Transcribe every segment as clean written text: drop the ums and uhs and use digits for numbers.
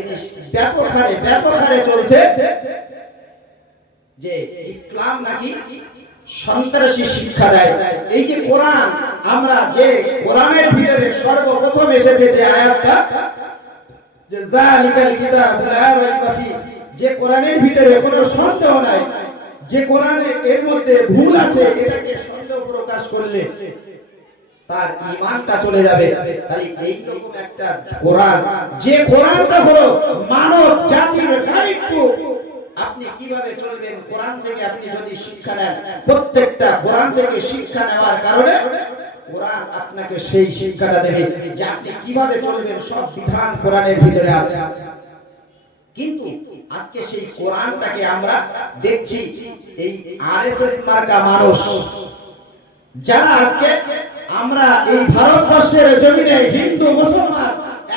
জিনিস ব্যাপক হারে চলছে যে ইসলাম নাকি সন্ত্রাসী শিক্ষা দেয়। এই যে কোরআন, আমরা যে কোরআনের ভিতরে সর্বপ্রথম এসেছে যে আয়াতটা, যে যালিকাল কিতাবু লা রাইবা ফি, যে কোরআনের ভিতরে কোনো সন্দেহ নাই, যে কোরআনে এর মধ্যে ভুল আছে, এটাকে সন্দেহ প্রকাশ করলে তার ঈমানটা চলে যাবে। তাহলে এই রকম একটা কোরআন, যে কোরআনটা হলো মানব জাতির গাইড বুক, আপনি কিভাবে চলবেন কোরআন থেকে আপনি যদি শিক্ষা নেন, প্রত্যেকটা কোরআন থেকে শিক্ষা নেওয়ার কারণে কোরআন আপনাকে সেই শিক্ষাটা দেবে যে আপনি কিভাবে চলবেন, সব বিধান কোরআনের ভিতরে আছে। কিন্তু আজকে সেই কোরআনটাকে আমরা দেখছি এই আরএসএস মার্কা মানুষ, যারা আজকে আমরা এই ভারতবর্ষের জমিনে হিন্দু মুসলমান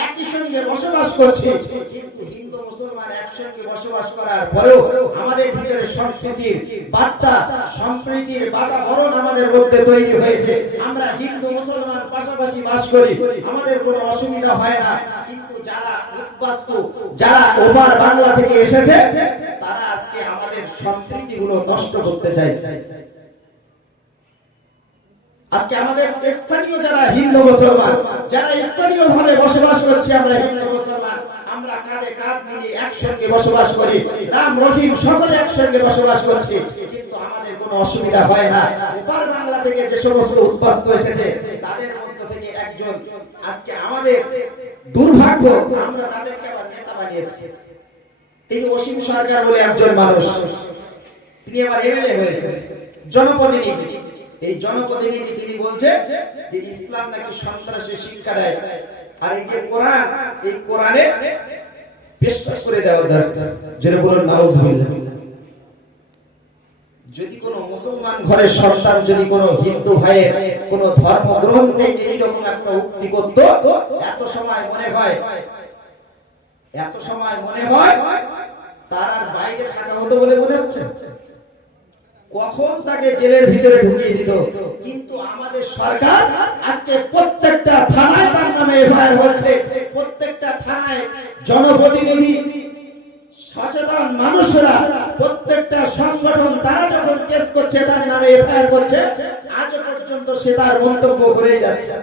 একই সঙ্গে বসবাস করছি, কিন্তু হিন্দু মুসলমান একসঙ্গে বসবাস করার পরেও আমাদের ভিতরে সংস্কৃতির বার্তা, সম্প্রীতির বাতাবরণ আমাদের মধ্যে তৈরি হয়েছে। আমরা হিন্দু মুসলমান পাশাপাশি বাস করি, আমাদের কোনো অসুবিধা হয় না। কিন্তু যারা উদ্বাস্তু, যারা ওপার বাংলা থেকে এসেছে, তারা আজকে আমাদের সম্প্রীতিগুলো নষ্ট করতে চাইছে। আজকে আমাদের স্থানীয় যারা হিন্দু মুসলমান, যারা স্থানীয় ভাবে বসবাস করছি, আমরা হিন্দু মুসলমান, আমরা কাঁধে কাঁধ মিলিয়ে একসঙ্গে বসবাস করি, রাম রহিম সকলে একসঙ্গে বসবাস করছি, কিন্তু আমাদের কোনো অসুবিধা হয় না। ওপার বাংলা থেকে যে সমস্ত উদ্বাস্তু এসেছে, তাদের মধ্য থেকে একজন, আজকে আমাদের দুর্ভাগ্য, আমরা তাদেরকে আবার নেতা বানিয়েছি। এই যে অসীম সরকার বলে একজন মানুষ, তিনি আবার এমএলএ হয়েছে, জনপ্রতিনিধি। এই জনপ্রতিনিধি তিনি বলছে যে ইসলাম নাকি সন্ত্রাসের শিক্ষা দেয়, আর এই যে কোরআন, এই কোরআনে পেশা করে দেওয়ার দরকার। যেটা বলুন নাউজুবিল্লাহ। যদি কোনো মুসলমান ঘরের সন্তান যদি কোনো হিন্দু ভাইয়ের কোনো ধর্ম গ্রহণ থেকে এইরকম একটা উক্তি করত, এত সময় মনে হয় তার আর বাইরে থাকা হতো বলে মনে হচ্ছে, কখন তাকে জেলের ভিতরে ঢুকিয়ে দিত। কিন্তু আমাদের সরকার আজকে প্রত্যেকটা থানায় তার নামে এফআইআর হচ্ছে, প্রত্যেকটা থানায় জনপ্রতিনিধি, সচেতন মানুষরা, প্রত্যেকটা সংগঠন, তারা যখন কেস করছে তার নামে এফআইআর করছে, আজও পর্যন্ত সে তার মন্তব্য করেই যাচ্ছে।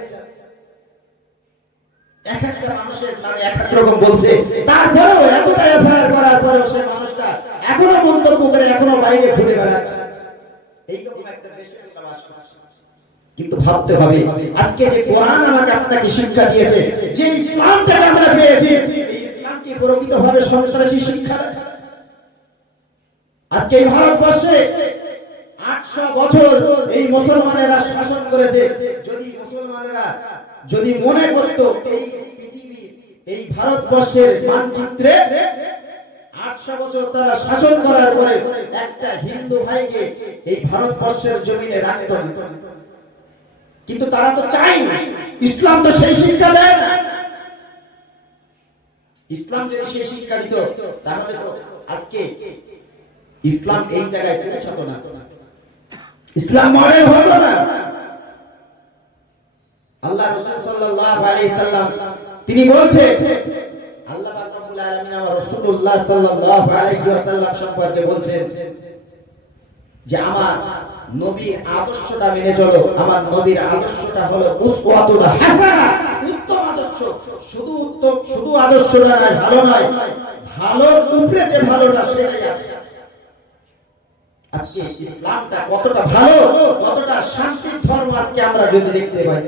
এক একটা মানুষের নামে এক এক রকম বলছে, তারপরেও এতটা এফআইআর করার পরেও সে মানুষটা এখনো মন্তব্য করে, এখনো বাইরে ঘুরে বেড়াচ্ছে। এইরকম একটা দেশে আমরা বাস করছি। কিন্তু ভাবতে হবে, আজকে যে কোরআন আমাকে আপনাকে শিক্ষা দিয়েছে, যে ইসলামটাকে আমরা পেয়েছি, এই ইসলাম কি প্রকৃতভাবে সন্ত্রাসী শিক্ষা? আজকে এই ভারতবর্ষে 800 বছর এই মুসলমানেরা শাসন করেছে। যদি মুসলমানেরা যদি মনে করত এই পৃথিবী, এই ভারতবর্ষের মানচিত্রে 800 বছর তারা শাসন করার পরে একটা হিন্দু ভাইকে এই ভারতবর্ষের জমিনে রাখত না, কিন্তু তারা তো চায় না। ইসলাম তো সেই শিক্ষা দেয় না। ইসলাম যদি সেই শিক্ষা দিত, তাহলে তো আজকে ইসলাম এই জায়গায় পৌঁছাতো না, ইসলাম মডেল হতো না। আল্লাহ রাসূল সাল্লাল্লাহু আলাইহি সাল্লাম তিনি বলছে, আল্লাহ পাক রব্বুল আলামিন আমার রাসূলুল্লাহ সাল্লাল্লাহু আলাইহি ওয়াসাল্লাম সম্পর্কে বলছেন যে আমার নবীর আদর্শটা মেনে চলো। আমার নবীর আদর্শটা হলো উসওয়াতুন হাসানা, উত্তম আদর্শ। শুধু আদর্শটা ভালো নয়, ভালোর উপরে যে ভালোটা সেটাই আছে। আজকে ইসলামটা কতটা ভালো, কতটা শান্তির ধর্ম আজকে আমরা যদি দেখতে পাই।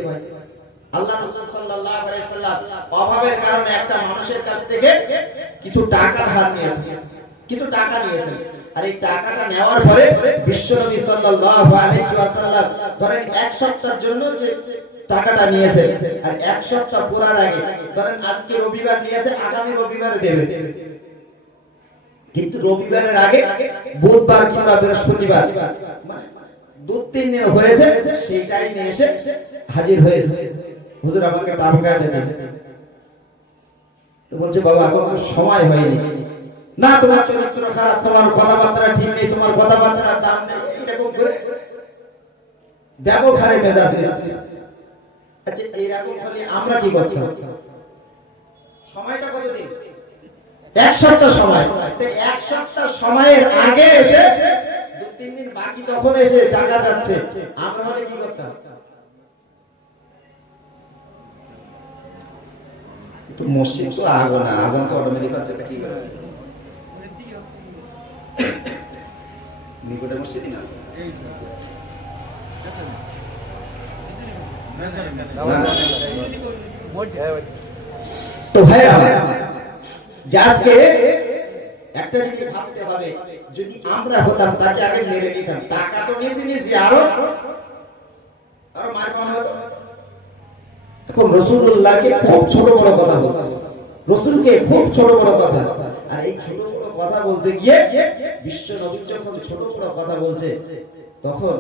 আল্লাহ রাসূল সাল্লাল্লাহু আলাইহি সাল্লাম অভাবের কারণে একটা মানুষের কাছ থেকে কিছু টাকা ধার নিয়েছেন, আর এই টাকাটা নেওয়ার পরে বিশ্বনবী সাল্লাল্লাহু আলাইহি ওয়াসাল্লাম ধরেন এক সপ্তাহের জন্য যে টাকাটা নিয়েছেন, আর এক সপ্তাহ পুরার আগে ধরেন আজকে রবিবার নিয়েছে, আগামী রবিবারে দেবে, কিন্তু রবিবারের আগে বুধবার কিংবা বৃহস্পতিবার, মানে 2-3 দিন হয়েছে, সেই টাইমে এসে হাজির হয়েছে, হুজুর আমাকে টাকাটা দেন। তো বলছে বাবা এখন সময় হয়নি। না, তোমার চরিত্র খারাপ, তোমার কথাবার্তা ঠিক নেই, তোমার কথাবার্তার দাম নেই, এরকম করে ব্যবহারে মেজাজ দিচ্ছে। আচ্ছা, এরকম হলে আমরা কি করতাম? সময়টা কতদিন? এক সপ্তাহ সময়, এক সপ্তাহ সময়ের আগে এসে 2-3 দিন বাকি তখন এসে টাকা যাচ্ছে, আমরা হলে কি করতাম? তো মসজিদ তো আগে না, আজান তো অটোমেটিক হচ্ছে, তা কি করে নিকটে মসজিদ না? তো ভাইরা যে আজকে একটা জিনিস ভাবতে হবে, যদি আমরা হতাম তাকে আগে মেরে নিতাম, টাকা তো নিয়েছি আরো মার পাওয়া হতো। এখন রাসূলুল্লাহকে খুব ছোট বড় কথা বলছে, রাসূলকে খুব ছোট বড় কথা, আর এই ছোট ছোট কথা বলতে গিয়ে বিশ্ব নবী যখন ছোট ছোট কথা বলছে, তখন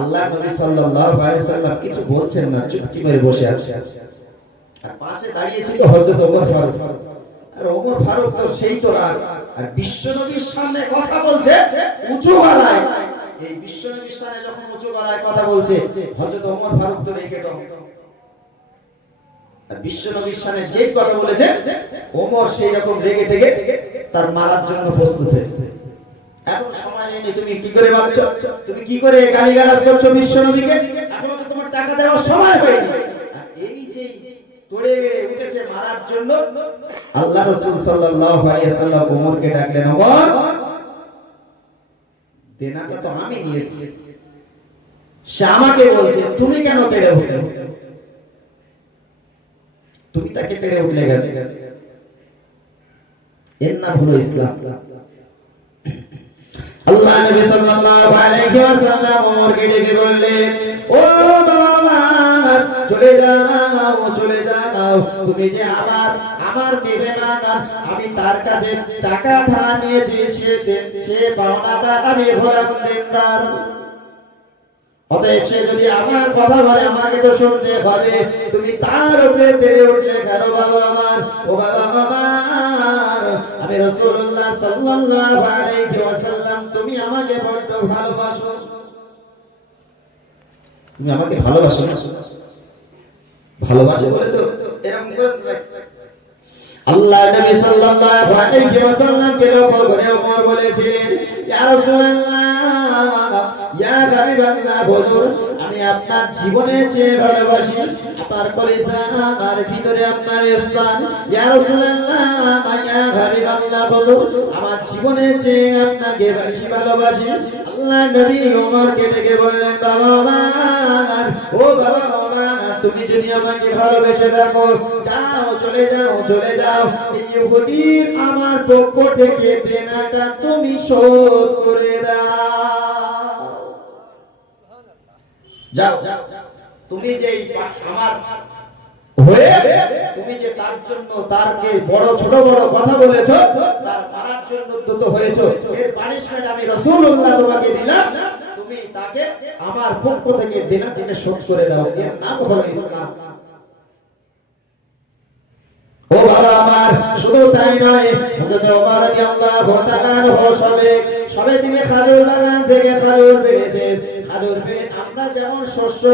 আল্লাহর নবী সাল্লাল্লাহু আলাইহি সাল্লাম কিছু বলছেন না, চুপটি মেরে বসে আছে। আর পাশে দাঁড়িয়ে ছিল হযরত ওমর ফারুক, আর ওমর ফারুক তো সেই তো রাগ, আর বিশ্ব নবীর সামনে কথা বলছে উঁচু গলায়। এই বিশ্ব নবীর সামনে যখন উঁচু গলায় কথা বলছে, হযরত ওমর ফারুক তো রেগে টক, আর বিশ্ব নবীর সামনে যে কথা বলেছে ওমর সেই রকম রেগে থেকে তার মারার জন্য প্রস্তুত হয়েছে। এখন সময় নেই, তুমি কি করে ভাবছো, তুমি কি করে গালিগালাজ করছো বিশ্ব নবীকে, এখনো তো তোমার টাকা দেওয়ার সময় হয়নি। এই যে তোড়ে বেড়ে উঠেছে মারার জন্য, আল্লাহ রাসূল সাল্লাল্লাহু আলাইহি সাল্লাম ওমরকে ডাকলেন, ওমর দেনাটা তো আমি দিয়েছি, সে আমাকে বলছে তুমি কেন তেড়ে উঠলে, তুমি তাকে তেড়ে উঠলে গেলে, এর নাম হলো ইসলাম। আল্লাহ নবী সাল্লাল্লাহু আলাইহি ওয়াসাল্লাম ওমরকে ডেকে বললেন, ও বাবা চলে যাও, তুমি যে আমার মেহমান, আমি তার কাছে টাকা ধার নিয়েছি, সে পাওনাদার, আমি হলাম দেনদার। অতএব সে যদি আমার কথা বলে আমাকে তো শুনতে হবে, তুমি তার উপরে তেড়ে উঠলে কেন বাবা আমার? ও বাবা আমার, আমি রাসূলুল্লাহ সাল্লাল্লাহু আলাইহি ওয়াসাল্লাম, তুমি আমাকে বড্ড ভালোবাসো, তুমি আমাকে ভালোবাসো, ভালোবাসো বলে তো এরকম করে। আল্লাহ নবী সাল্লাল্লাহু আলাইহি ওয়াসাল্লাম কে লক্ষ্য করে ওমর বলেছিলেন, ইয়া রাসূলুল্লাহ, ইয়া হাবিবাল্লাহ, হুজুর আমি আপনার জীবনের চেয়ে ভালোবাসি, আপনার কলিজার ভিতরে আপনার স্থান। ইয়া রাসূলুল্লাহ, ইয়া হাবিবাল্লাহ, হুজুর আমার জীবনের চেয়ে আপনাকে বেশি ভালোবাসি। আল্লাহ নবী ওমরকে ডেকে বললেন, বাবা আমার, ও বাবা আমার, তুমি যদি আমাকে ভালোবেসে থাকো, যাও চলে যাও, এই ইহুদির আমার পক্ষ থেকে দেনাটা তুমি শোধ করে দাও। যাও, তুমি যে আমার হয়ে তুমি যে তার জন্য তারকে বড় ছোট বড় কথা বলেছো, তার মারার জন্য উদ্যত হয়েছো, এর পানিশমেন্ট আমি রাসূলুল্লাহ তোমাকে দিলাম, তুমি তাকে আমার পক্ষ থেকে দেনাটা শোধ করে দাও। এর নাম হলো ইসলাম। ও বাবা আমার, শুধু তাই নয়, হযরত ওমর রাদিয়াল্লাহু তাআলা সবে দিনে খাজুর বাগান থেকে খাজুর পেড়েছে, খাজুর পেড়ে আমরা যেমন শস্য,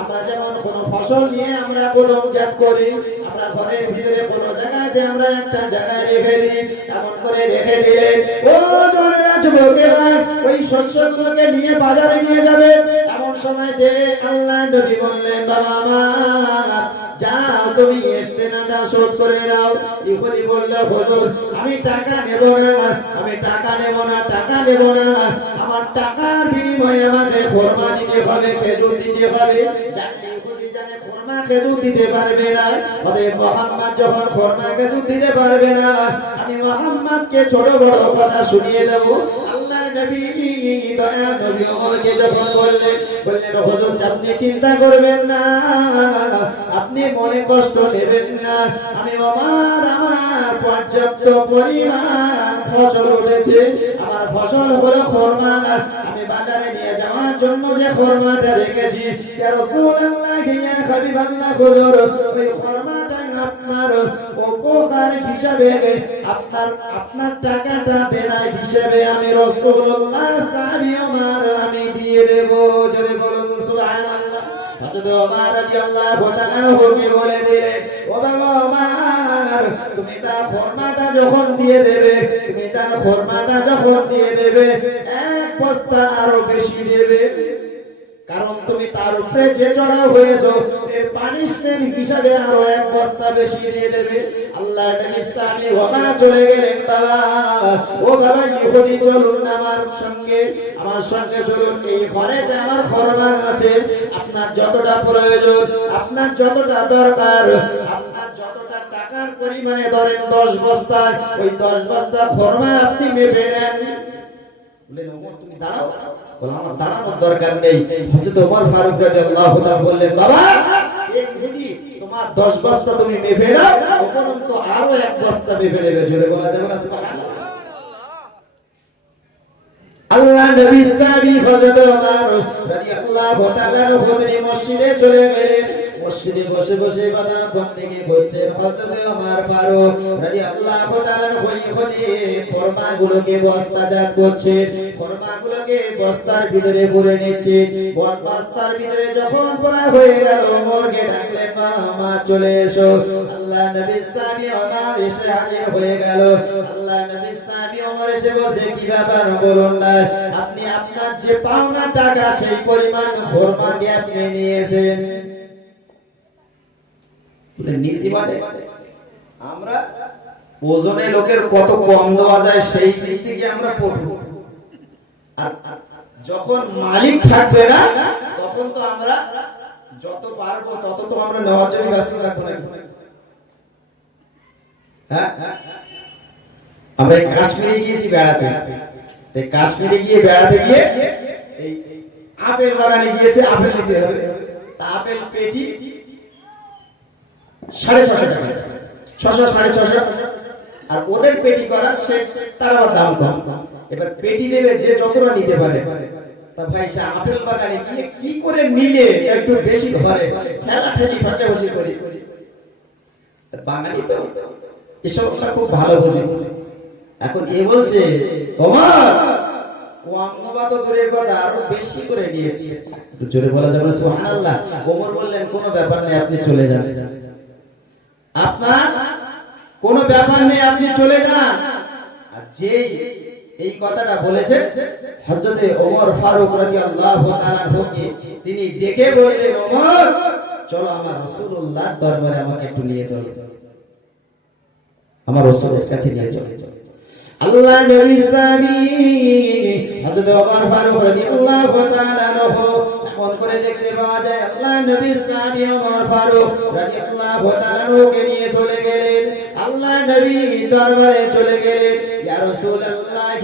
আমরা যেমন কোনো ফসল নিয়ে আমরা কদমজাত করি, আমরা ঘরের ভিতরে কোনো জায়গাতে আমরা একটা জায়গায় রেখে দিই, এমন করে রেখে দিলেন ও জনেরা যুবকেরা ওই শস্যগুলোকে নিয়ে বাজারে নিয়ে যাবে, এমন সময়তে আল্লাহ নবী বললেন, বাবা আমার যাও তুমি দেনাটা শোধ করে নাও। ইহুদি বলল, হুজুর আমি টাকা নেব না, আমার টাকার বিনিময়ে আমাকে খরমা দিতে হবে, খেজুর দিতে হবে। ইহুদি জানে খরমা খেজুর দিতে পারবে না, অতএব মুহাম্মদ যখন খরমা খেজুর দিতে পারবে না, আমি মুহাম্মদকে ছোট বড় কথা শুনিয়ে দেব। আল্লাহর নবী দয়া নবী ওমরকে যখন বললেন, হুজুর আপনি চিন্তা করবেন না, আপনি মনে কষ্ট নেবেন না, আমি আমার পর্যাপ্ত পরিমাণ ফসল উঠেছে, আমার ফসল হলো খরমা, আমি বাজারে নিয়ে যাওয়ার জন্য যে খরমাটা রেখেছি, ইয়া রাসূলুল্লাহ, ইয়া হাবিবাল্লাহ, হুজুর ওই খরমাটা আপনার উপকার হিসাবে, আপনার টাকাটা দেনা হিসাবে আমি রাসূলুল্লাহ সাহাবী ওমর আমি দিয়ে দেব। জোরে বলুন সুবহানাল্লাহ। হযরত ওমর রাদিয়াল্লাহু তাআলা আনহুকে বলে দিলেন, ও বাবা ওমর, তুমি তার খরমাটা যখন দিয়ে দেবে, তুমি তার খরমাটা যখন দিয়ে দেবে, এক বস্তা আরো বেশি দেবে, কারণ তুমি তার উপরে যে চড়া হয়েছো এর পানিশমেন্ট হিসাবে আরো এক বস্তা বেশি দিয়ে দেবে। আল্লাহ নবী সামি ওমর চলে গেলেন, বাবা ও বাবা ইহুদি চলুন আমার সঙ্গে চলুন, এই ঘরেতে আমার খরমা আছে, আপনার যতটা প্রয়োজন, আপনার যতটা দরকার, আপনার যতটা টাকার পরিমাণে ধরেন 10 বস্তা, ওই 10 বস্তা খরমা আপনি মেপে নেন। বললেন ওমর তুমি দাঁড়াও, বললাম আমার দাঁড়ানোর দরকার নেই। হযরত ওমর ফারুক রাদিয়াল্লাহু তাআলা বললেন, বাবা এই ইহুদি তোমার 10 বস্তা তুমি মেপে নাও, উপরন্তু আরো এক বস্তা মেপে নেবে। জোরে বলা যাবে না সুবহানাল্লাহ। আল্লাহ নবী সাহাবী হযরত ওমর রাদিয়াল্লাহু তাআলা তিনি মসজিদে চলে গেলেন। মসজিদে বসে বসে ইবাদত বন্দেগি করছেন হযরত ওমর ফারুক রাদিয়াল্লাহু তাআলা খরমাগুলোকে বস্তাজাত করছেন, খরমাগুলোকে বস্তার ভিতরে ভরে নিচ্ছেন। বস্তার ভিতরে যখন ভরা হয়ে গেল, ওমরকে ডাকলেন, মা চলে এসো। আল্লাহ নবী সাহাবী ওমর এসে হাজির হয়ে গেল। আল্লাহ নবী সাহাবী ওমর এসে বলছে, কি ব্যাপার বলুন না, আপনি আপনার যে পাওনা টাকা সেই পরিমাণ খরমাকে আপনি নিয়েছেন। আমরা ওজনে লোকের কত কম দেওয়া যায় সেই দিক থেকে আমরা পড়ব, আর যখন মালিক থাকবে না তখন তো আমরা যত পারবো তত তো আমরা নেওয়ার জন্য ব্যস্ত থাকবো না। হ্যাঁ, আমরা কাশ্মীরে গিয়েছি বেড়াতে, কাশ্মীরে গিয়ে বেড়াতে গিয়ে এই আপেল বাগানে গিয়েছে, আপেল নিতে হবে। তা আপেল পেটি 650 টাকা, 600 650, আর ওদের পেটি করা সে তার আবার দাম কম। এবার পেটি দেবে যে যতটা নিতে পারে। তা ভাই সে আপেল বাগানে গিয়ে কি করে নিলে একটু বেশি ধরে, ঠেলা ঠেলি ফাঁচাফাঁচি করি। বাঙালি তো এসব খুব ভালো বোঝে। এখন এ বলছে, ওমর কম নেওয়া তো দূরের কথা, আরো বেশি করে নিয়েছি। জোরে বলা যাবে না সুবহানাল্লাহ। ওমর বললেন, কোনো ব্যাপার নেই, আপনি চলে যান, আপনার কোনো ব্যাপার নেই, আপনি চলে যান। আর যে এই কথাটা বলেছে হযরত ওমর ফারুক রাদিয়াল্লাহু তাআলা আনহুকে তিনি ডেকে বললেন, ওমর চলো আমার রাসূলুল্লাহর দরবারে আমাকে একটু নিয়ে চলো, আমার রাসূলের কাছে নিয়ে চলো। আল্লাহ নবী সাহাবী হযরত ওমর ফারুক রাদিয়াল্লাহু তাআলা আনহু এমন করে দেখতে পাওয়া যায়, আল্লাহ নবী সাহাবী ওমর ফারুক রাদিয়াল্লাহু তাআলা আনহুকে নিয়ে চলে গেলেন। আল্লাহ নবী দরবারে চলে গেলেন, ইয়া রাসূলুল্লাহ,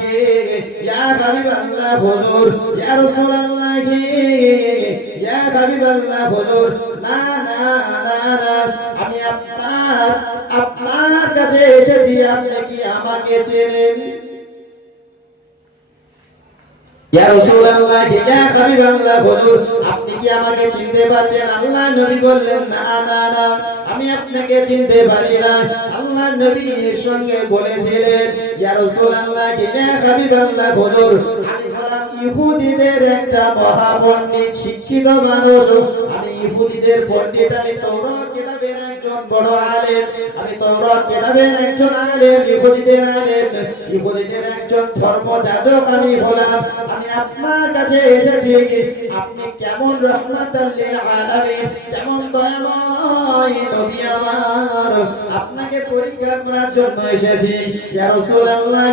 ইয়া হাবিবাল্লাহ হুজুর, ইয়া রাসূলুল্লাহ, ইয়া হাবিবাল্লাহ হুজুর, না না না না, আমি আপনার কাছে এসেছি, আপনি কি আমাকে চেনেন? ইয়া রাসূলুল্লাহ, ইয়া হাবিবাল্লাহ হুজুর, আপনি কি আমাকে চিনতে পারছেন? আল্লাহ নবী বললেন, না না না, আমি আপনাকে চিনতে পারি না। আল্লাহ নবীর সঙ্গে বলেছিলেন, ইয়া রাসূলুল্লাহ, ইয়া হাবিবাল্লাহ হুজুর, আমি হলাম ইহুদিদের একটা মহাপণ্ডিত, শিক্ষিত মানুষ। আমি ইহুদিদের পণ্ডিত, আমি তাওরাত কিতাবের একজন বড় আলেম, আমি তাওরাত কিতাবের একজন আলেম, ইহুদিদের আলেম, ইহুদিদের একজন ধর্মযাজক আমি হলাম। আমি আপনার কাছে এসেছি, আপনি কেমন রাহমাতাল লিল আলামিন, কেমন দয়াময় নবী আমার, আপনাকে পরীক্ষা করার জন্য এসেছি। ইয়া রাসূলুল্লাহ,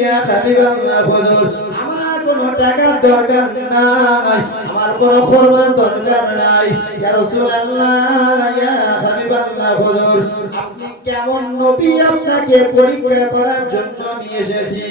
ইয়া হাবিবাল্লাহ হুজুর, আমার কোনো টাকার দরকার নাই, আমার কোনো খরমার দরকার নাই। ইয়া রাসূলুল্লাহ, ইয়া হাবিবাল্লাহ হুজুর, আপনি কেমন নবী, আপনাকে পরীক্ষা করার জন্য আমি এসেছি।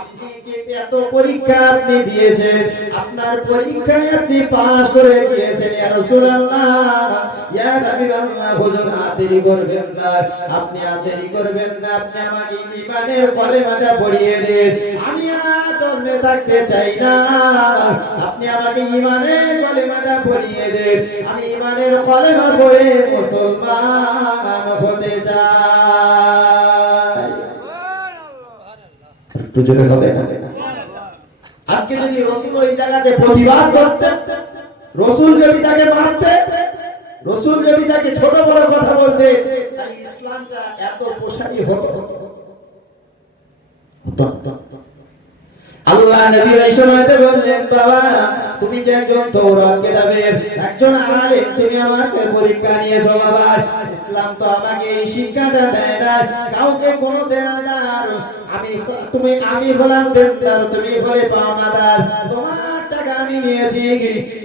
আপনি কি এত পরীক্ষা আপনি দিয়েছেন, আপনার পরীক্ষায় আপনি পাস করে গিয়েছেন। ইয়া রাসূলুল্লাহ, ইয়া হাবিবাল্লাহ হুজুর, দেরি করবেন না, আপনি দেরি করবেন না, আপনি আমাকে ঈমানের কলেমাটা পড়িয়ে দেন, আমি আর ধর্মে থাকতে চাই না, আপনি আমাকে ঈমানের কলেমাটা পড়িয়ে দেন, আমি ঈমানের কলেমা পড়ে মুসলমান হতে চাই। একটু জোরে হবে না? আজকে যদি রাসূল ওই জায়গাতে প্রতিবাদ করতেন, রাসূল যদি তাকে মারতে, রাসূল যদি তাকে ছোট বড় কথা বলতে, তাহলে ইসলামটা এত প্রসারী হতো? আল্লাহ নবী এই সময়তে বললেন, বাবা তুমি যে একজন তাওরাত কিতাবের একজন আলেম, তুমি আমাকে পরীক্ষা নিয়েছো বাবা। ইসলাম তো আমাকে এই শিক্ষাটা দেয় না কাউকে কোনো দেনাদার, আমি হলাম দেনদার, তুমি হলে পাওনাদার, তোমার টাকা আমি নিয়েছি।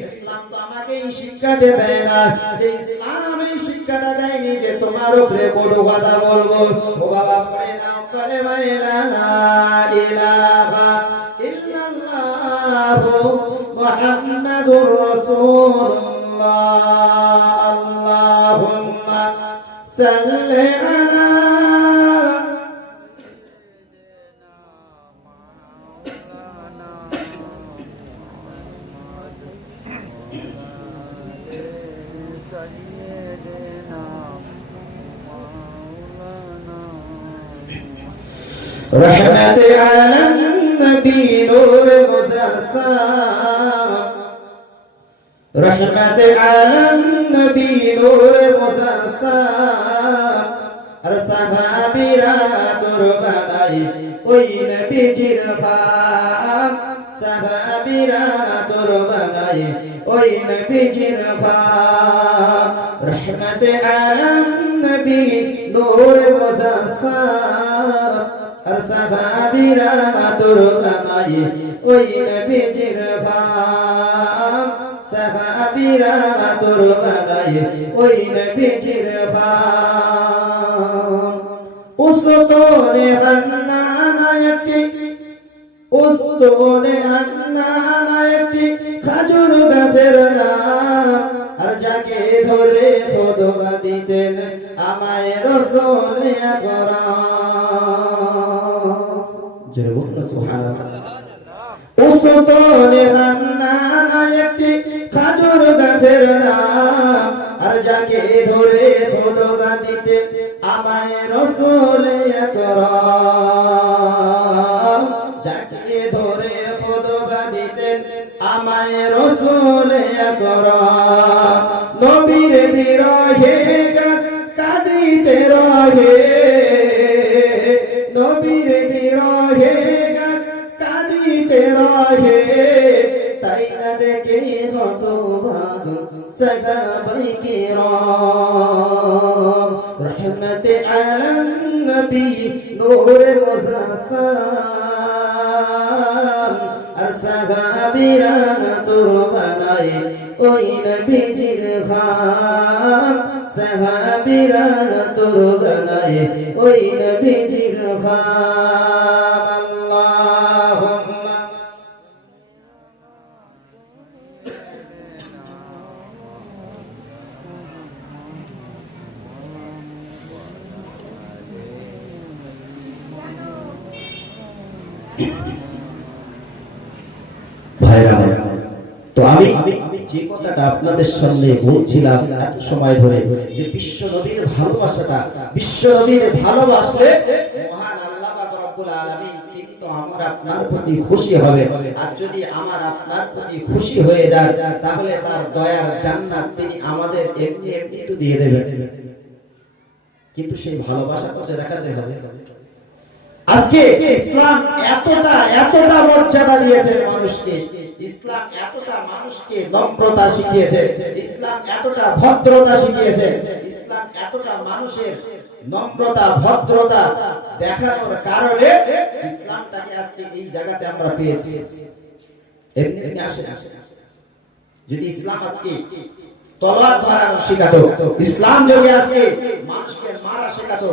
ইসলাম তো আমাকে এই শিক্ষাটা দেয় না, যে ইসলাম এই শিক্ষাটা দেয়নি যে তোমার উপরে কটু কথা বলবো। ও বাবা পড়ে নাও কালেমা লা ইলাহা ইল্লাল্লাহু মুহাম্মাদুর রাসূলুল্লাহ। আল্লাহুম্মা সাল্লি আলা रहमत आलम नबी नूर मुज़स्सम, रहमत आलम नबी नूर मुज़स्सम। আর সাহাবীরা তোর বানাই ওই নবীজির খাম, সাহাবীরা তোর বানাই ওই নবীজির খাম। रहमत आलम नबी नूर मुज़स्सम, আর সাহাবীরা তোর বানাই ওই নবীজির খাম, সাহাবীরা তোর বানাই ওই নবীজির খাম। উস্তনে হান্নানা একটি, উস্তনে হান্নানা একটি খাজুর গাছের নাম, আর যাকে ধরে খুতবা দিতেন আমায় রাসূল আকরাম। জোরে বলুন সুবহানাল্লাহ। উস্তনে হান্নানা একটি খাজুর গাছের নাম, আর যাকে ধরে খুতবা দিতেন আমায় রাসূল আকরাম, যাকে ধরে খুতবা দিতেন আমায় রাসূল আকরাম। নবীর বিরহে গাছ কাঁদিতে রহে, নবীর বিরহে গাছ কাঁদিতে রহে, তাই না দেখে হতবাক সাহাবায়ে কিরাম। रहमत आलम नबी नूर मुज़स्सम, আর সাহাবীরা তোর বানাই ওই নবীজির খাম, সাহাবীরা তোর বানাই ওই নবীজির খাম। আল্লাহুম্মা ভাইরা, তো আমি যে কথাটা আপনাদের সামনে বলছিলাম এত সময় ধরে, যে বিশ্ব নবীর ভালোবাসাটা, বিশ্ব নবীর ভালোবাসলে মহান আল্লাহ পাক রব্বুল আলামিন কিন্তু আমার আপনার প্রতি খুশি হবে। আর যদি আমার আপনার প্রতি খুশি হয়ে যায়, তাহলে তার দয়ার জান্নাত তিনি আমাদের এমনি এমনি তো দিয়ে দেবেন। কিন্তু সেই ভালোবাসা তো দেখাতে হবে। আজকে ইসলাম এতটা এতটা মর্যাদা দিয়েছে মানুষকে, ইসলাম এতটা মানুষকে নম্রতা শিখিয়েছে, ইসলাম এতটা ভদ্রতা শিখিয়েছে, ইসলাম এতটা মানুষের নম্রতা ভদ্রতা দেখানোর কারণে ইসলামটাকে আজকে এই জায়গাতে আমরা পেয়েছি। এমনি এমনি আসে না। যদি ইসলাম আজকে তলোয়ার ধরানো শেখাতো, ইসলাম যদি আজকে মানুষকে মারা শেখাতো,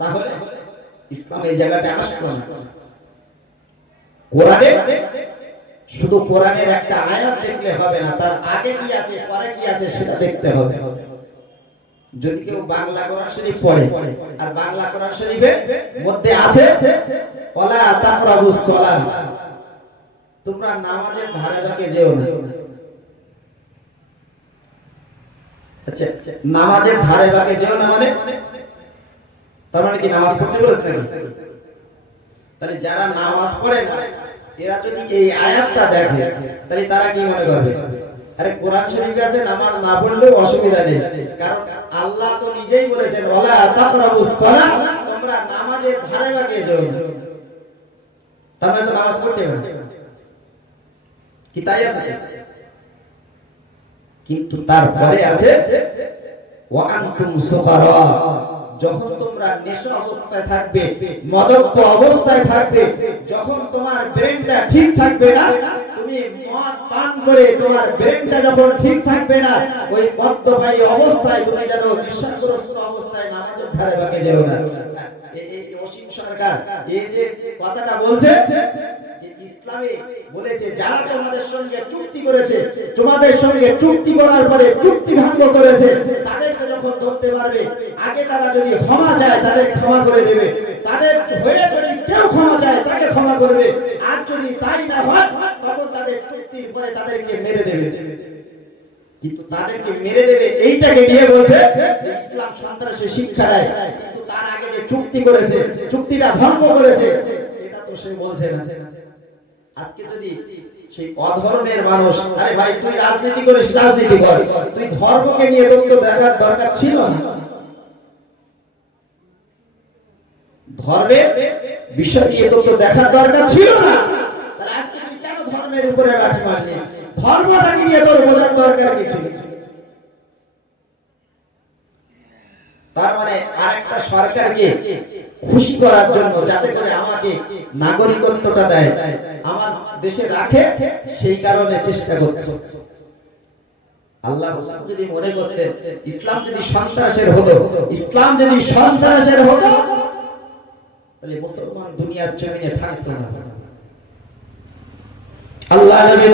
তাহলে ইসলাম এই জায়গাতে আসতো না। কোরআনে শুধু কোরআনের একটা আয়াত দেখলে হবে না, তার আগে কি আছে পরে কি আছে সেটা দেখতে হবে। যদি কেউ বাংলা কোরআন শরীফ পড়ে আর বাংলা কোরআন শরীফের মধ্যে আছে ওয়ালা তাকরাবুস সালাহ, তোমরা নামাজের ধারে বাঁকে যেও না। আচ্ছা, নামাজের ধারে বাঁকে যেও না মানে তার মানে কি নামাজ পড়তে বলেছে নাকি? তাহলে যারা নামাজ পড়ে না এরা যদি এই আয়াতটা দেখে তাহলে তারা কি মনে করবে? আরে কোরআন শরীফে আছে নামাজ না পড়লেও অসুবিধা নেই, কারণ আল্লাহ তো নিজেই বলেছেন ওয়ালা তাকরাবুস সালাত, তোমরা নামাজের ধারে বাগে যাও না। তোমরা তো নামাজ পড়তে পারো কি তাই আছে? কিন্তু তারপরে আছে ওয়া আনতুম সুকারা, যখন তোমরা নেশা অবস্থায় থাকবে, মদক্ত অবস্থায় থাকবে, যখন তোমার ব্রেনটা ঠিক থাকবে না, তুমি মদ পান করে তোমার ব্রেনটা যখন ঠিক থাকবে না, ওই মদ্যপায়ী অবস্থায় তুমি যেন নেশাগ্রস্ত অবস্থায় নামাজের ধারে বাগে যেও না। এই অসীম সরকার এই যে কথাটা বলছে, ইসলামে বলেছে যারা তোমাদের সঙ্গে চুক্তি করেছে, তোমাদের সঙ্গে চুক্তি করার পরে চুক্তি ভঙ্গ করেছে, তাদেরকে যখন ধরতে পারবে, আগে তারা যদি ক্ষমা চায় তাদের ক্ষমা করে দেবে, তাদের হয়ে যদি কেউ ক্ষমা চায় তাকে ক্ষমা করবে, আর যদি তাই না হয় তখন তাদের চুক্তির পরে তাদেরকে মেরে দেবে। কিন্তু তাদেরকে মেরে দেবে এইটাকে নিয়ে বলছে ইসলাম সন্ত্রাসের শিক্ষা দেয়, কিন্তু তার আগে যে চুক্তি করেছে, চুক্তিটা ভঙ্গ করেছে, এটা তো সে বলছে না। আজকে যদি সেই অধর্মের মানুষ, আরে ভাই তুই রাজনীতি করিস, রাজনীতি কর, তুই ধর্মকে নিয়ে তো দেখার দরকার ছিল না, ধর্মের বিষয় নিয়ে তো দেখার দরকার ছিল না। তাহলে আজকে তুই কেন ধর্মের উপরে লাঠি মারলি? ধর্মটাকে নিয়ে তোর বোঝার দরকার কি ছিল? তার মানে আরেকটা সরকারকে খুশি করার জন্য, যাতে করে আমাকে নাগরিকত্বটা দেয়, আমার দেশে রাখে, সেই কারণে চেষ্টা করছে। আল্লাহ যদি মনে করতেন ইসলাম যদি সন্ত্রাসের হতো, ইসলাম যদি সন্ত্রাসের হতো, তাহলে মুসলমান দুনিয়ার জমিনে থাকতো না। আল্লাহ নবী